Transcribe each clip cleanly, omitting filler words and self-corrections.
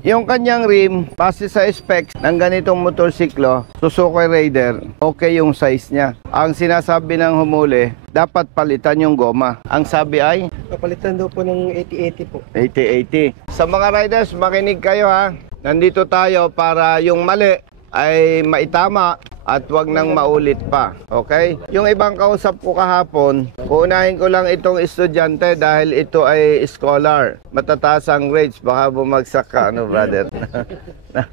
yung kanyang rim, base sa specs ng ganitong motorsiklo, Suzuki Raider, okay yung size niya. Ang sinasabi ng humuli, dapat palitan yung goma. Ang sabi ay? Papalitan daw po ng 80-80 po. 80-80. Sa mga riders, makinig kayo ha. Nandito tayo para yung mali ay maitama at wag nang maulit pa. Okay? Yung ibang kausap ko kahapon, uunahin ko lang itong estudyante dahil ito ay scholar. Matataas ang grades, baka bumagsak ka, ano brother?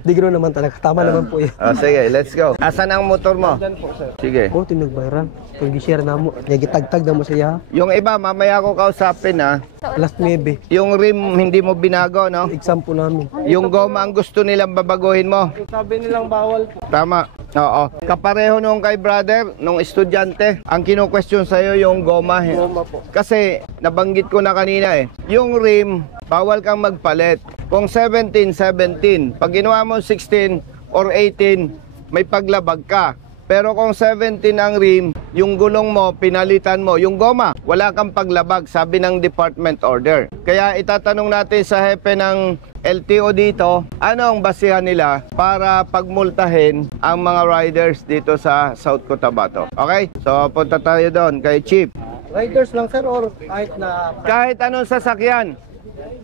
Di ganoon naman talaga. Tama naman po yan. Sige, let's go. Asan ang motor mo? Diyan po, sir. Sige. Oh, tinagbayaran. Kung gi-share na mo, nagitagtag na mo siya. Yung iba, mamaya ko kausapin ha. Last 9. Yung rim, hindi mo binago, no? Example namin. Yung goma ang gusto nilang babaguhin mo. Sabi nilang bawal po. Tama. Oo. Kapareho nung kay brother, nung estudyante, ang kino-question sa'yo yung goma. Goma po. Kasi, nabanggit ko na kanina yung rim, bawal kang magpalit. Kung 17, 17. Pag ginawa mo 16 or 18, may paglabag ka. Pero kung 17 ang rim, yung gulong mo, pinalitan mo. Yung goma, wala kang paglabag, sabi ng department order. Kaya itatanong natin sa hepe ng LTO dito, ano ang basihan nila para pagmultahin ang mga riders dito sa South Cotabato. Okay? So, punta tayo doon kay Chief. Riders lang, sir, or kahit na... Kahit anong sasakyan.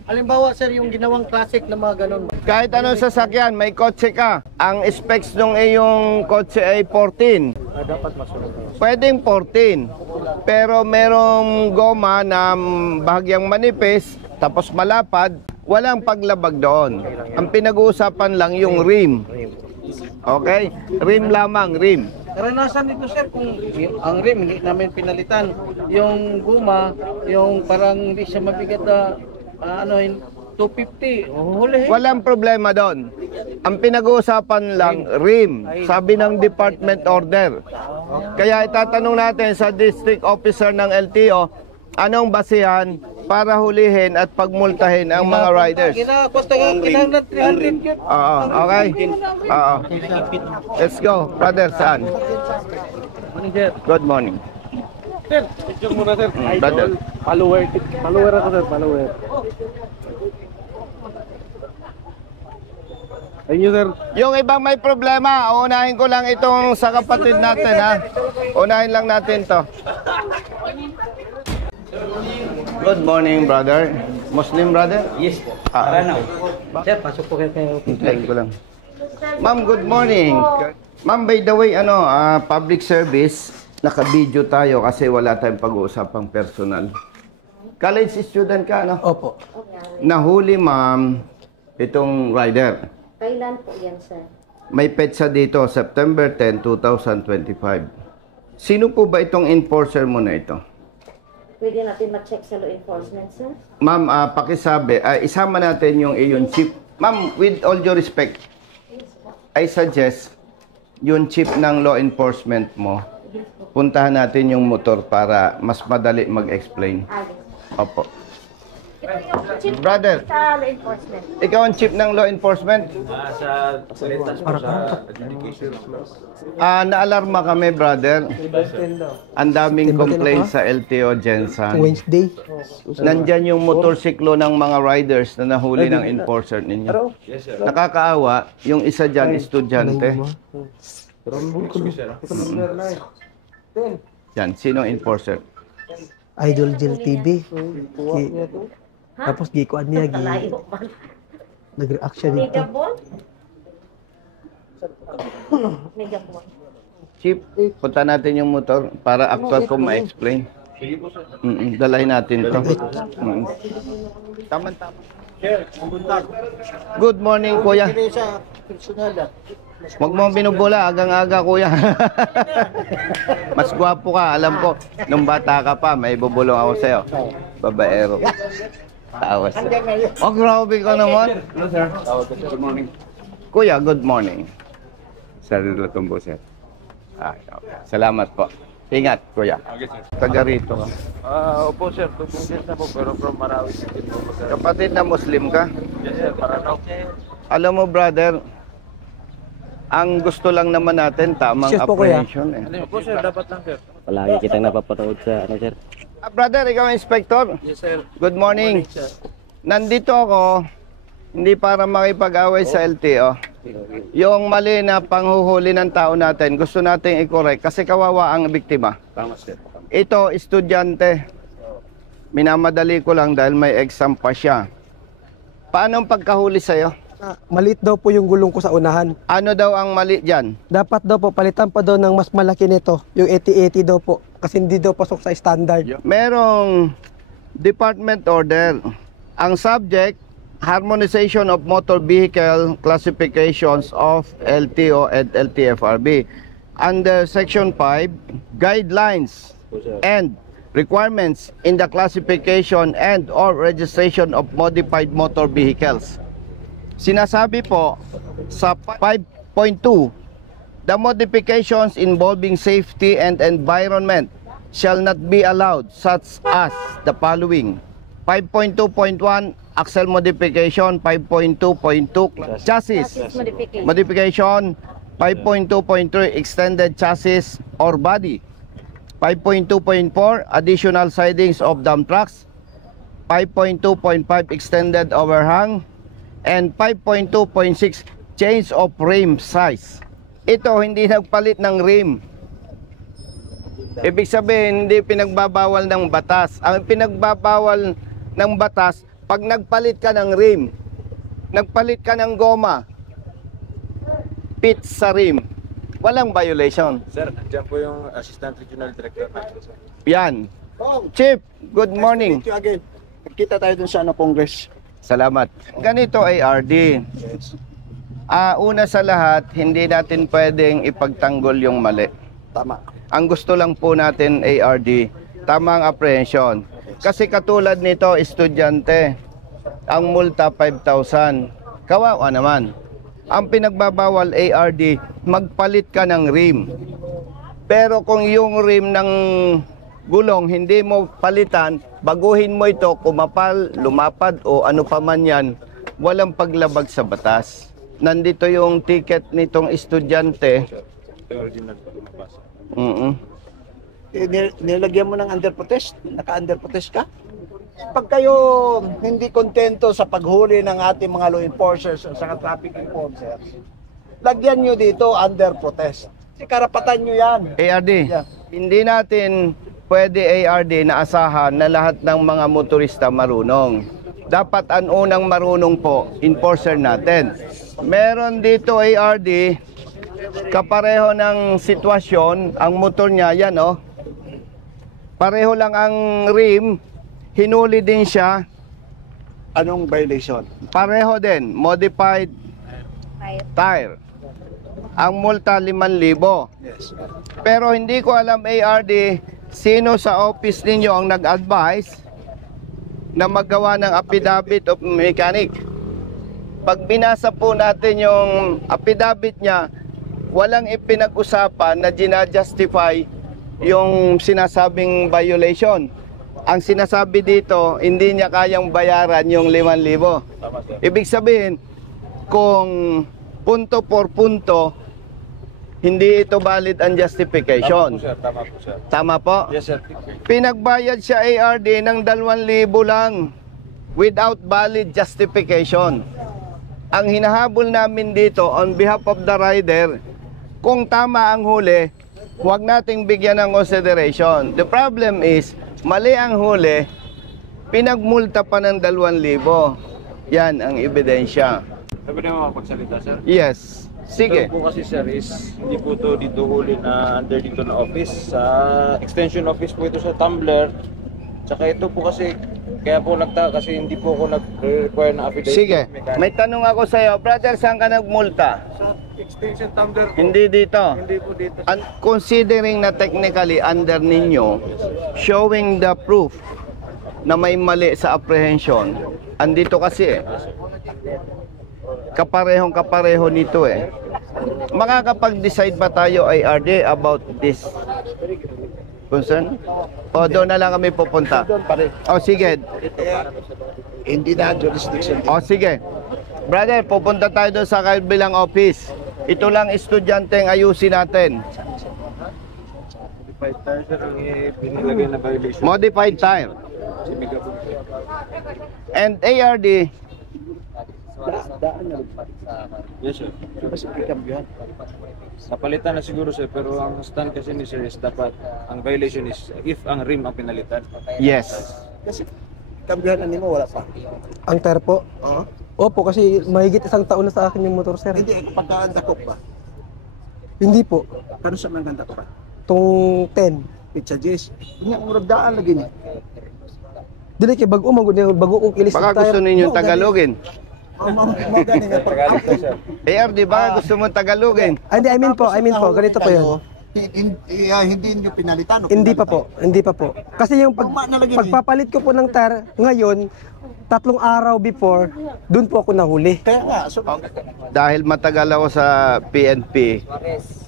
Halimbawa, sir, yung ginawang classic na mga ganun. Kahit anong sasakyan, may kotse ka. Ang specs ng iyong kotse ay 14. Dapat masunod. Pwedeng 14. Pero merong goma na bahagyang manipis, tapos malapad, walang paglabag doon. Ang pinag-uusapan lang yung rim. Okay? Rim lamang, rim. Karanasan nito, sir, kung ang rim hindi namin pinalitan, yung guma, yung parang hindi siya mabigat na 250, huli. Walang problema doon. Ang pinag-uusapan lang, rim. Sabi ng department order. Kaya itatanong natin sa district officer ng LTO, anong basihan para hulihin at pagmultahin ang mga riders. Oo, okay? Oo. Let's go. Brother, saan? Good morning. Sir, picture muna, sir. Brother. Follower. Follower ako, sir. Follower. Thank you, sir. Yung ibang may problema, unahin ko lang itong sa kapatid natin, ha? Unahin lang natin to. Good morning, brother. Muslim brother? Yes. Sir, pasok po kayo. Hintayin ko lang. Ma'am, good morning. Ma'am, by the way, public service, naka-video tayo kasi wala tayong pag-uusapang personal. College student ka, no? Opo. Nahuli, ma'am, itong rider. Kailan po yan, sir? May petsa dito, September 10, 2025. Sino po ba itong enforcer mo na ito? Pwede natin ma-check sa law enforcement, sir? Ma'am, pakisabi, isama natin yung iyon chief. Ma'am, with all due respect, I suggest yung chief ng law enforcement mo, puntahan natin yung motor para mas madali mag-explain. Opo. Ito yung chief Brother, sa law enforcement. ikaw ang chief ng law enforcement? Sa Salitas po sa adjudication. Naalarma kami, brother. Ang daming complaint sa LTO Jensen. Wednesday. Nandyan yung motorsiklo ng mga riders na nahuli ng enforcer ninyo. Yes, sir. Nakakaawa, yung isa dyan, estudyante. Yan, sino enforcer? Idol Jill TV. Tapos gikuan niya, Kalayo pa. nag-reaction dito. Megaball? Megaball. Chief, punta natin yung motor para actual ko ma-explain. Dalahin natin to. Tama-tama. Good morning, kuya. Huwag mo binubula, agang-aga, kuya. Mas gwapo ka, alam ko. Nung bata ka pa, may bubulong ako sa'yo. Babaero. Tawas. Oh, grabe ka naman. Hello, sir. Good morning. Kuya, good morning. Sir Latumbo, sir. Okay. Salamat po. Ingat, kuya. Okay, sir. Taga rito ka. Opo, sir. Tupungin na po, pero from Marawi City po, sir. Kapatid na Muslim ka? Yes, sir. Paranaw. Alam mo, brother, ang gusto lang naman natin, tamang Excuse po, kuya. apprehension. Opo, sir. Dapat lang, sir. Palagi kitang napapanood sa ano, sir. Brother, ikaw ang inspector. Yes, sir. Good morning. Sir. Nandito ako Hindi para makipag-away sa LTO. Yung mali na panghuhuli ng tao natin, gusto nating i-correct kasi kawawa ang biktima. Tama, sir. Ito, estudyante. Minamadali ko lang dahil may exam pa siya. Paano ang pagkahuli sa'yo? Maliit daw po yung gulong ko sa unahan. Ano daw ang mali dyan? Dapat daw po palitan pa daw ng mas malaki nito, yung 80-80 daw po. Kasi hindi daw pasok sa standard. Merong department order. Ang subject, Harmonization of Motor Vehicle Classifications of LTO and LTFRB. Under Section 5, Guidelines and Requirements in the Classification and or Registration of Modified Motor Vehicles. Sinasabi po sa 5.2, the modifications involving safety and environment shall not be allowed, such as the following. 5.2.1, axle modification. 5.2.2, chassis Modification. modification. 5.2.3, extended chassis or body. 5.2.4, additional sidings of dump trucks. 5.2.5, extended overhang. And 5.2.6, change of rim size. Ito, hindi nagpalit ng rim. Ibig sabihin, hindi pinagbabawal ng batas. Ang pinagbabawal ng batas, pag nagpalit ka ng rim, nagpalit ka ng goma, pit sa rim, walang violation. Sir, dyan po yung Assistant Regional Director natin, sir. Yan. Chief, good morning. Again, kita tayo dun sa Congress. Salamat. Ganito ay RD. Una sa lahat, hindi natin pwedeng ipagtanggol yung mali. Tama. Ang gusto lang po natin ARD, tamang apprehension. Kasi katulad nito, estudyante, ang multa 5,000. Kawawa naman. Ang pinagbabawal ARD, magpalit ka ng rim. Pero kung yung rim ng gulong hindi mo palitan, baguhin mo ito, kumapal, lumapad o ano pa man yan, walang paglabag sa batas. Nandito yung ticket nitong estudyante. Nilagyan mo ng under protest, naka-under protest ka. Pag kayo hindi kontento sa paghuli ng ating mga law enforcers o sa traffic enforcers, lagyan nyo dito under protest. Kasi karapatan nyo yan. ARD, Yeah. hindi natin pwede ARD na asahan na lahat ng mga motorista marunong. Dapat ang unang marunong po, enforcer natin. Meron dito ARD, kapareho ng sitwasyon, ang motor niya, yan oh. Pareho lang ang rim, hinuli din siya, Anong violation? pareho din, modified tire. Ang multa 5,000. Yes. Pero hindi ko alam ARD, sino sa office ninyo ang nag-advise na maggawa ng affidavit of mechanic. Pag binasa po natin yung affidavit niya, walang ipinag-usapan na ginajustify yung sinasabing violation. Ang sinasabi dito, hindi niya kayang bayaran yung 5,000. Ibig sabihin, kung punto por punto, hindi ito valid ang justification. Tama po, sir. Tama po? Yes, sir. Pinagbayad siya ARD ng 2,000 lang without valid justification. Ang hinahabol namin dito on behalf of the rider, kung tama ang huli, huwag nating bigyan ng consideration. The problem is, mali ang huli, pinagmulta pa ng 2,000. Yan ang ebidensya. Sabi na makapagsalita, sir. Yes. Sige. Ito po kasi, sir, is hindi po ito dito huli na under dito na office. Sa extension office po ito sa Tumblr. Tsaka ito po kasi, kaya po nagtaka kasi hindi po ako nag-require na affidavit. Sige. Mechanic. May tanong ako sa iyo. Brother, saan ka nagmulta? Sa extension Tumblr po. Hindi dito. Hindi po dito. Considering na technically under ninyo, showing the proof na may mali sa apprehension, andito kasi kapareho nito eh. Makakapag-decide ba tayo IRD about this concern? O doon na lang kami pupunta? O sige. Hindi na jurisdiction. O sige. Brother, pupunta tayo doon sa kabilang office. Ito lang estudyante ang ayusin natin. Modified tire, sir, ang pinilagay na violation. Modified tire. Si Mega po. And ARD, Daan na. Yes, sir. Kasi ikambyuhan. Napalitan na siguro, sir, pero ang stand kasi ni sir is dapat, ang violation is if ang rim ang pinalitan. Yes. Kasi ikambyuhan na mo, wala pa. Ang tire po. Oo. Opo, kasi mahigit 1 taon na sa akin yung motor, sir. Hindi, pagkakandakop ba? Hindi po. Kano sa mga ganda pa? Itong 10. Pizza Jis. Hindi ang murag daan lagi ni. Dili kay bago magud bago kong ilis Baka gusto ninyo Tagalogin. Mo gani nga Tagalog na, sir. ARD, baka gusto mo Tagalogin. Hindi, I mean po, ganito po yun. Hindi niyo pinalitan o Hindi pa po, hindi pa po. Kasi yung Tama na lagi, pagpapalit ko po ng tire ngayon, 3 araw before, dun po ako nahuli. Kaya nga, so Dahil matagal ako sa PNP,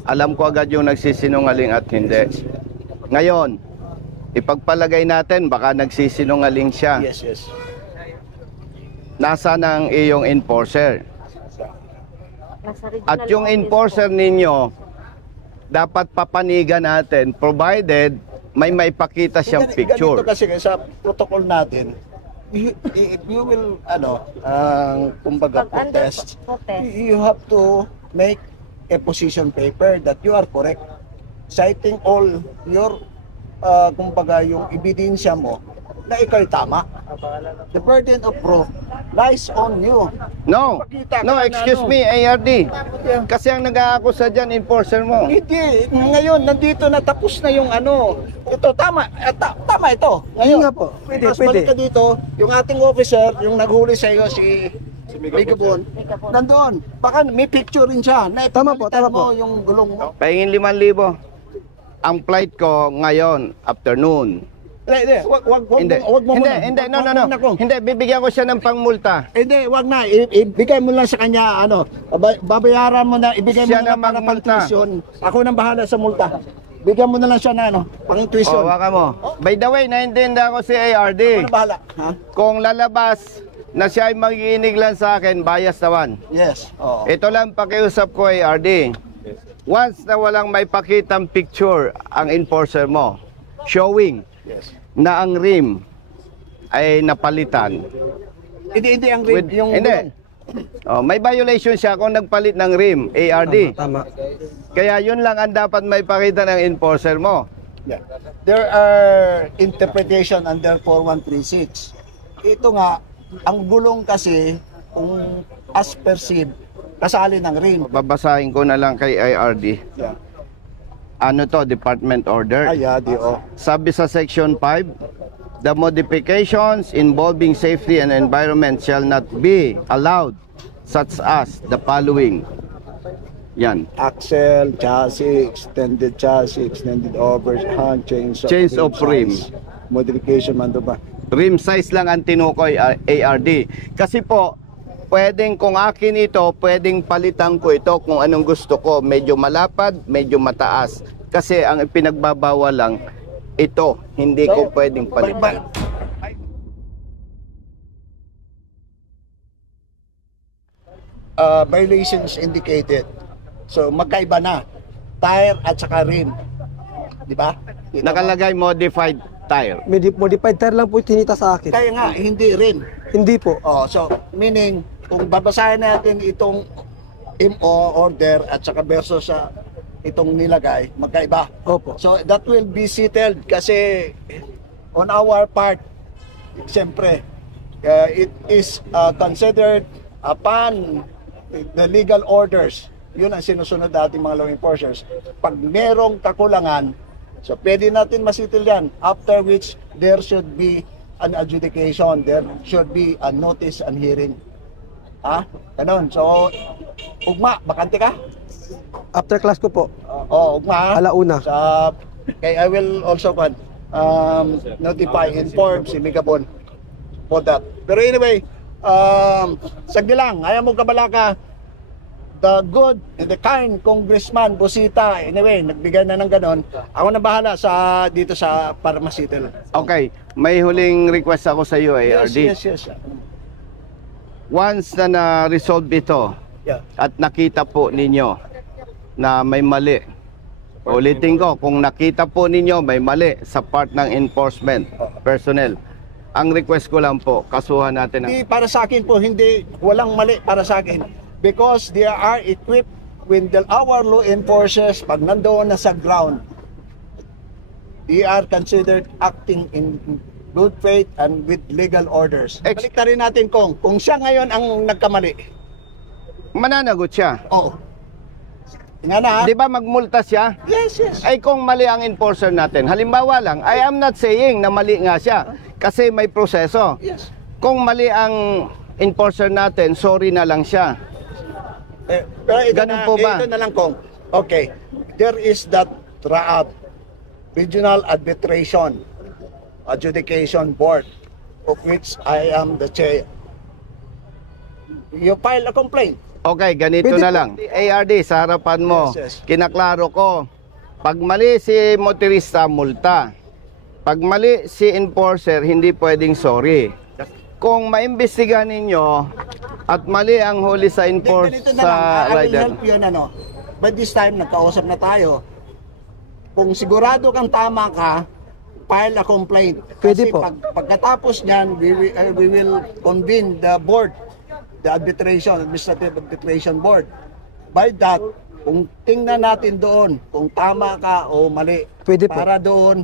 alam ko agad yung nagsisinungaling at hindi. Ngayon, ipagpalagay natin, baka nagsisinungaling siya. yes, yes. Nasaan ang iyong enforcer? Nasa regional At yung office enforcer po. ninyo, dapat papanigan natin, provided may maipakita siyang picture. Ganito kasi sa protocol natin, if you will, kumbaga Pag under protest, protest. you have to make a position paper that you are correct. Citing all your, kumbaga yung ebidensya mo na ikaw'y tama. The burden of proof lies on you. No, Pakita ka no, na excuse ano. me, ARD. Kasi ang nag-aakusa dyan, enforcer mo. Hindi, ngayon nandito na tapos na yung ano. Ito tama, tama ito. Ngayon Yun nga po, pwede, tapos pwede. balik ka dito, yung ating officer, yung naghuli sa iyo si Migabon, nandoon. Baka may picture rin siya. Na Tama po, tama mo po. yung gulong mo. Pahingin 5,000. Ang flight ko ngayon, afternoon. Hindi, wag Hindi, mo hindi, muna. hindi, no, Wag no, no. muna kung- Hindi, bibigyan ko siya ng pangmulta. Hindi, wag na. Ibigay mo lang sa kanya, babayaran mo na, ibigay mo Siya na na para pang magmulta. tuition. Ako nang bahala sa multa. Bigyan mo na lang siya na, pang tuition. O, waka mo. By the way, naintindihan ko si ARD. Ako nang bahala. Ha? Kung lalabas na siya ay magiinig lang sa akin, bias naman. Yes. Oo. Ito lang pakiusap ko, ARD. Once na walang may pakitang picture ang enforcer mo, showing Yes. na ang rim ay napalitan. Hindi ang rim, yung hindi. Oh, may violation siya kung nagpalit ng rim, ARD. Tama. Kaya yun lang ang dapat may pakita ng enforcer mo. Yeah. There are interpretation under 4136. Ito nga, ang gulong kasi, kung as perceived, kasali ng rim. Babasahin ko na lang kay ARD. Yeah. Ano to, department order? Di. Sabi sa section 5, the modifications involving safety and environment shall not be allowed, such as the following. Yan. Axle, chassis, extended overhang, Change of rim. size, modification man to ba? Rim size lang ang tinukoy, ARD. Kasi po, pwedeng kung akin ito, pwedeng palitan ko ito kung anong gusto ko. Medyo malapad, medyo mataas. Kasi ang pinagbabawal lang, ito, hindi ko pwedeng palitan. Violations indicated. So magkaiba na. Tire at saka rim. Di ba? Nakalagay modified tire. Modified tire lang po tinita sa akin. Kaya nga, hindi rim. Hindi po. So meaning, kung babasahin natin itong MO order at saka versus sa itong nilagay, magkaiba. Opo. So that will be settled kasi on our part, siyempre, it is considered upon the legal orders. Yun ang sinusunod natin mga law enforcers. Pag merong kakulangan, so pwede natin masitil yan. After which, there should be an adjudication. There should be a notice and hearing. Ganon. So, ugma, bakante ka? After class ko po, Ugma. alauna. I will also inform si Migabon for that. Pero anyway, sagdi lang, ayaw mo kabalaka, the good, the kind Congressman Busita, anyway, nagbigay na ng ganon. Ako na bahala dito sa Parmasitel. Okay, may huling request ako sa iyo, ARD. Yes. Once na na-resolve ito, Yeah. at nakita po ninyo na may mali, ulitin ko, kung nakita po ninyo may mali sa part ng enforcement personnel, Ang request ko lang po, kasuhan natin ang... Hindi, para sa akin po, hindi, walang mali para sa akin. Because they are equipped with our law enforcers, pag nandoon na sa ground, they are considered acting in good faith and with legal orders. Balik na rin natin kung siya ngayon ang nagkamali. Mananagot siya. Oo. Nga na. Di ba magmulta siya? Yes, yes. Ay kung mali ang enforcer natin, halimbawa lang, I am not saying na mali nga siya kasi may proseso. Yes. Kung mali ang enforcer natin, sorry na lang siya. Pero ito Ganun po ba? Ito na lang kung, okay, there is that RAAB, Regional Arbitration Adjudication Board, of which I am the chair. You file a complaint. Okay, ganito Pwede na po. lang. ARD, sa harapan mo, Yes, yes. kinaklaro ko, pag mali si motorista, multa. Pag mali si enforcer, hindi pwedeng sorry. Kung maimbestigahan ninyo at mali ang huli sa Ganito na lang, sa I will rider, help you ano. But this time, nagkausap na tayo. Kung sigurado kang tama ka, file a complaint. Pwede Kasi po. Pagkatapos niyan, we will convene the board, the Administrative Arbitration Board. By that, kung tingnan natin doon, kung tama ka o mali, Pwede po. para doon,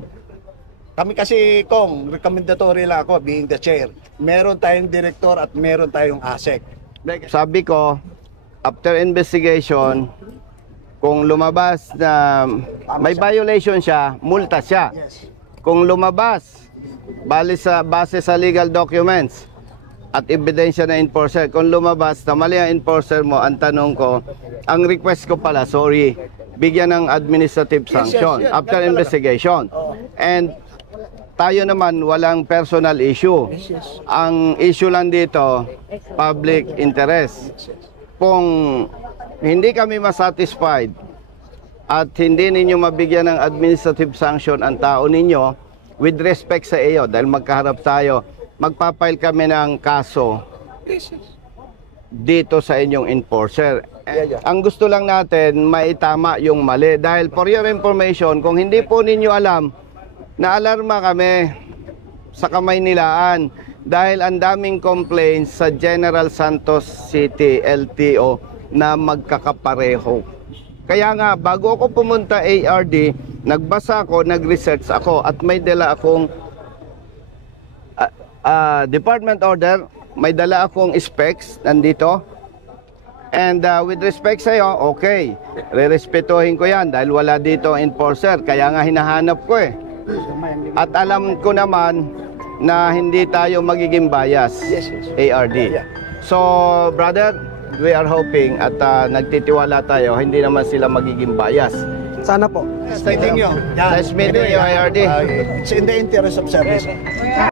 kami kasi, Kong, recommendatory lang ako, being the chair. Meron tayong director at meron tayong ASEC. sabi ko, after investigation, kung lumabas na may violation siya, multa siya. Yes. Kung lumabas, base sa legal documents at ebidensya na enforcer, kung lumabas na mali ang enforcer mo, ang tanong ko, ang request ko pala, sorry, bigyan ng administrative sanction yes, after ganun talaga. investigation. Oo. And tayo naman, walang personal issue. Ang issue lang dito, public interest. Kung hindi kami masatisfied at hindi ninyo mabigyan ng administrative sanction ang tao ninyo, with respect sa iyo, dahil magkaharap tayo, magpapile kami ng kaso dito sa inyong enforcer. Ang gusto lang natin, maitama yung mali. Dahil for your information, kung hindi po ninyo alam, naalarma kami sa Kamaynilaan dahil ang daming complaints sa General Santos City LTO na magkakapareho. Kaya nga, bago ako pumunta ARD, nagbasa ako, nag-research ako at may dala akong department order, may dala akong specs nandito. And with respect sa iyo, okay, rerespetuhin ko yan dahil wala dito enforcer, kaya nga hinahanap ko eh. At alam ko naman na hindi tayo magiging bias, ARD. So, brother, we are hoping at nagtitiwala tayo, hindi naman sila magiging bias. Sana po. Nice meeting you. Nice meeting you, ARD. It's in the interest of service.